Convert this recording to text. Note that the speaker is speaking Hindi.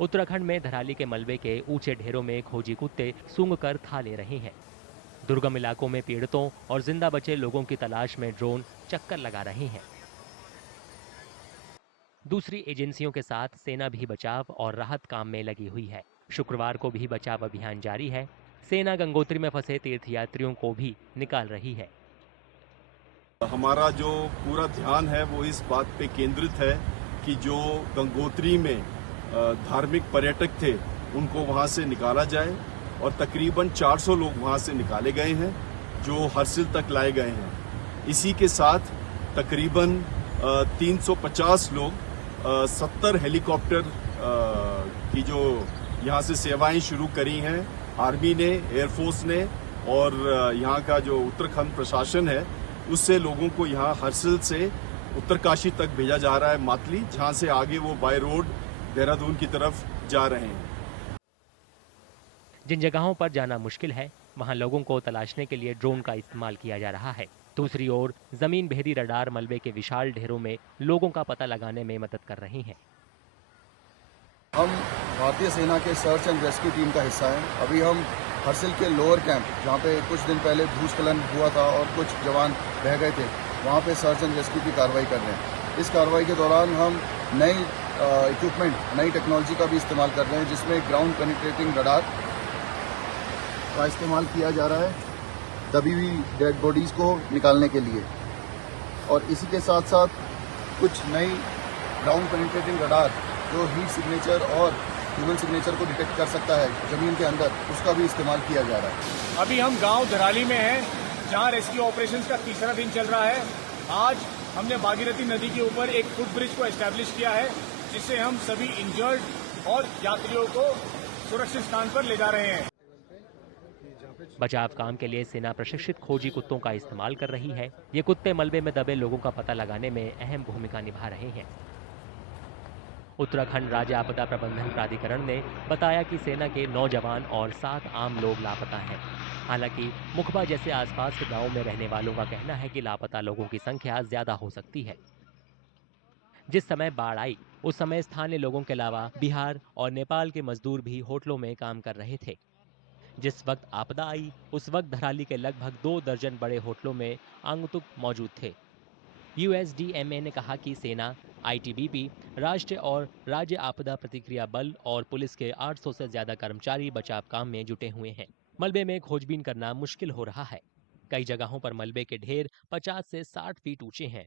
उत्तराखंड में धराली के मलबे के ऊंचे ढेरों में खोजी कुत्ते सूंघ कर खा ले रहे हैं। दुर्गम इलाकों में पीड़ितों और जिंदा बचे लोगों की तलाश में ड्रोन चक्कर लगा रहे हैं। दूसरी एजेंसियों के साथ सेना भी बचाव और राहत काम में लगी हुई है। शुक्रवार को भी बचाव अभियान जारी है। सेना गंगोत्री में फंसे तीर्थयात्रियों को भी निकाल रही है। हमारा जो पूरा ध्यान है वो इस बात पे केंद्रित है कि जो गंगोत्री में धार्मिक पर्यटक थे उनको वहाँ से निकाला जाए और तकरीबन 400 लोग वहाँ से निकाले गए हैं जो हरसिल तक लाए गए हैं। इसी के साथ तकरीबन 350 लोग 70 हेलीकॉप्टर की जो यहाँ से सेवाएं शुरू करी हैं आर्मी ने, एयरफोर्स ने और यहाँ का जो उत्तराखंड प्रशासन है उससे लोगों को यहाँ हरसिल से उत्तरकाशी तक भेजा जा रहा है, मातली, जहाँ से आगे वो बाय रोड देहरादून की तरफ जा रहे हैं। जिन जगहों पर जाना मुश्किल है वहां लोगों को तलाशने के लिए ड्रोन का इस्तेमाल किया जा रहा है। दूसरी ओर जमीन भेदी रडार मलबे के विशाल ढेरों में लोगों का पता लगाने में मदद कर रही हैं। हम भारतीय सेना के सर्च एंड रेस्क्यू टीम का हिस्सा हैं। अभी हम हरसिल के लोअर कैंप, जहाँ पे कुछ दिन पहले भूस्खलन हुआ था और कुछ जवान बह गए थे, वहाँ पे सर्च एंड रेस्क्यू की कार्रवाई कर रहे हैं। इस कार्रवाई के दौरान हम नई इक्विपमेंट, नई टेक्नोलॉजी का भी इस्तेमाल कर रहे हैं, जिसमें ग्राउंड पेनिट्रेटिंग रडार का इस्तेमाल किया जा रहा है दबी हुई डेड बॉडीज़ को निकालने के लिए। और इसी के साथ साथ कुछ नई ग्राउंड पेनिट्रेटिंग रडार जो हीट सिग्नेचर और ह्यूमन सिग्नेचर को डिटेक्ट कर सकता है जमीन के अंदर, उसका भी इस्तेमाल किया जा रहा है। अभी हम गांव धराली में हैं, जहां रेस्क्यू ऑपरेशंस का तीसरा दिन चल रहा है। आज हमने भागीरथी नदी के ऊपर एक फुट ब्रिज को एस्टैब्लिश किया है, जिससे हम सभी इंजर्ड और यात्रियों को सुरक्षित स्थान पर ले जा रहे हैं। बचाव काम के लिए सेना प्रशिक्षित खोजी कुत्तों का इस्तेमाल कर रही है। ये कुत्ते मलबे में दबे लोगों का पता लगाने में अहम भूमिका निभा रहे हैं। उत्तराखंड राज्य आपदा प्रबंधन प्राधिकरण ने बताया कि सेना के 9 जवान और 7 आम लोग लापता हैं। हालांकि मुखबा जैसे आसपास के गांवों में रहने वालों का कहना है कि लापता लोगों की संख्या ज्यादा हो सकती है। जिस समय बाढ़ आई उस समय स्थानीय लोगों के अलावा बिहार और नेपाल के मजदूर भी होटलों में काम कर रहे थे। जिस वक्त आपदा आई उस वक्त धराली के लगभग 2 दर्जन बड़े होटलों में आगंतुक मौजूद थे। यूएसडीएमए ने कहा कि सेना, आईटीबीपी, राष्ट्रीय और राज्य आपदा प्रतिक्रिया बल और पुलिस के 800 से ज्यादा कर्मचारी बचाव काम में जुटे हुए हैं। मलबे में खोजबीन करना मुश्किल हो रहा है। कई जगहों पर मलबे के ढेर 50 से 60 फीट ऊंचे हैं।